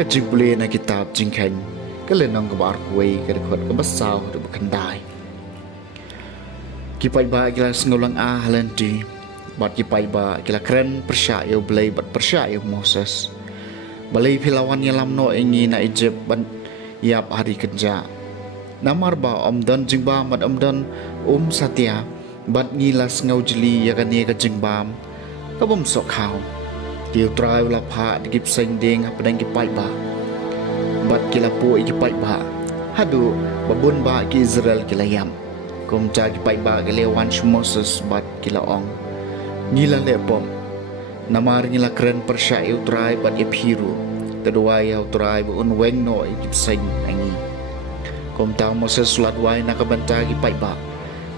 Kajing boleh na kitab jingkeng kelenong kebar kuai kedekut kebasau du bekendai. Kipai ba kila sengulang halanti bat kipai ba kila keren persya yo belai bat persya yo Moses. Balai pilawan yang lamno ingi na Egypt ban yap hari kerja. Namar ba omdan jingbam bat omdan satya bat ngilas ngau jeli ya kani ka jingbam kabum sok kau. Dia try ulah pa digip sending apa dan kipai ba. Bat kila po ikipai ba. Hadu babun ba ki Israel kila yam. Kum ca kipai ba gelewan Moses bat kila ong. Ngila lepom. Namar ngila keren persya try bat ip hiru. Kedua try ba unweng no ikip seng angi. Kum ta Moses sulat wai na kabanta kipai ba.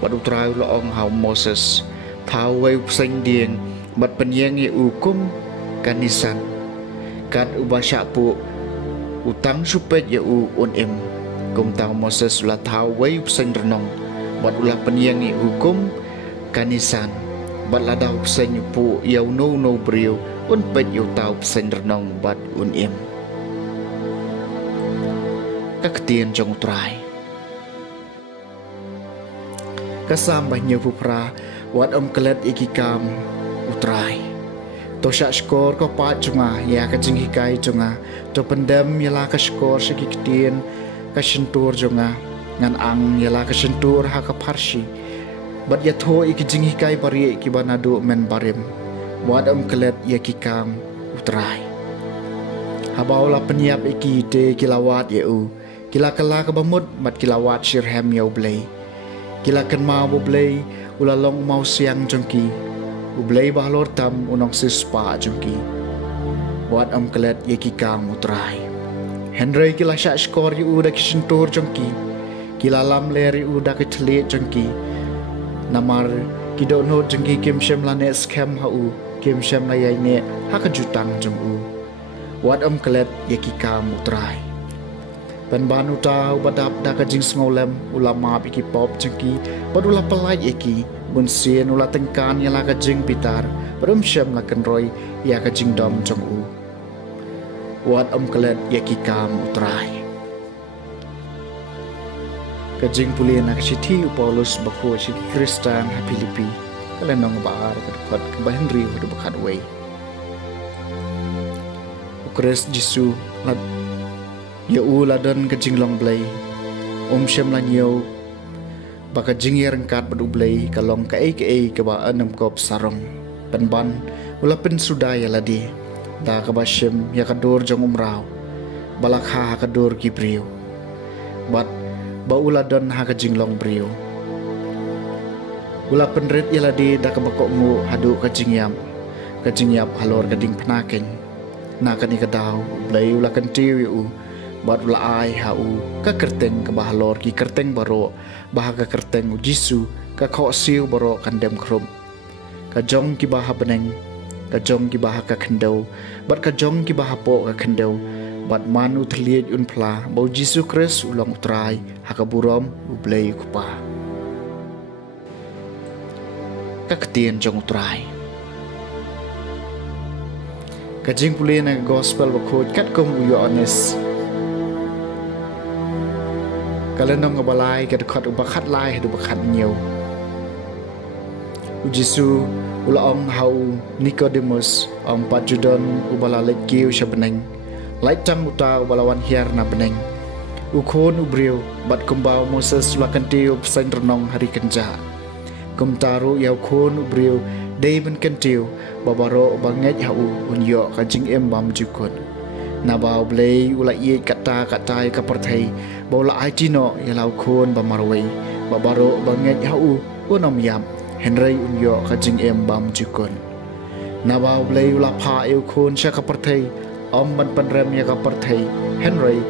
Bat try ulah ong hau Moses. Tau wai seng ding bat penyeng ukum kanisan kat ubasya pu utang supet ya unem kum tang Moses ulah tahu wai upseng renong bat ulah penyangi hukum kanisan bat lada upseng pu ya no brio pet ya tahu upseng renong bat unem kaketian jong utrai kasambahnya pupra wat kelet ikikam utrai Tosyak skor ko pat junga ya ka jinghikai junga to pendam yala ka skor sikiktin ka sentur junga ngan ang yala ka sentur ha ka parsi bat ya tho iki jinghikai bari ki banadu men barim buat kelet ya kikam utrai habaula penyiap iki te kilawat ya kila kala ka bamut mat kilawat shirham ya blai kila kan mau blai ulalong mau siang jongki Ublay bahalor tam unong sispa jungki. Buat kelet ye kikang utrai. Henry kila syak skor yu uda kisentur jungki. Kila lam leri uda kitelit jungki. Namar kidok no jungki kim shem lane skem hau. Kim shem la yai ne haka jutang jung Buat kelet ye kikang utrai. Pen banu tau badap da ka jing ngolem ulama piki pop jungki. Badula pelai eki. Bun sien ulah tengkan yang la kajing pitar berum syam la kenroy ya kajing dom jong wat kelet ya kikam utrai kajing pulih nak siti Paulus bako si Kristen ha Filipi kalen nong baar kat kebahan ri udah bekat way ukres Jesu lad ya uladan kajing long blay syam la nyau baka jingir engkat bedublay kalong kae ke ba anam kop sarong penban ula pen sudaya ladi da ka basyem ya kadur jong umraw balakha kadur kibriu bat ba ula don ha ka jinglong briu ula penret ya ladi da ka bakok mu hadu ka jingyam halor kading penaken na kani kadaw blay ula kantiu yu bat ula ai hau ka kerteng ka bahalor ki kerteng baro bahaga kerteng Jisu ka kho siu baro kandem krum ka jong ki baha beneng ka jong ki baha ka kendau bat ka jong ki baha po ka kendau bat manu thliet un phla bo Jisu Kris ulong utrai ha ka burom ublei kupa ka ketien jong utrai ka jing pulih na gospel bakho kat kom uyo honest kalian nong ngabalai ke dekat ubakat lai du bakat nyau Jisu ula ong hau Nicodemus ong pajudon ubala lekiu syabeneng lai tang uta ubalawan hiar na beneng ukon ubriu bat kumbau Moses ula kantiu pesain renong hari kenja kumtaru yau kon ubriu Day ben kentiu babaro banget hau unyo ka jing em bam jukun. Na bau blei ula ie kata katai ka perthei bola aitino yalau khon bamarwei babaro banget hau unom yam Henry unyo ka jing em bam jukun. Na bau blei ula pha eu khon sha ka perthei om ban panrem ya ka perthei Henry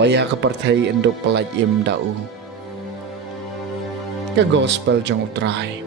baya ka perthei enduk pelaj im dau. Ka gospel jong utrai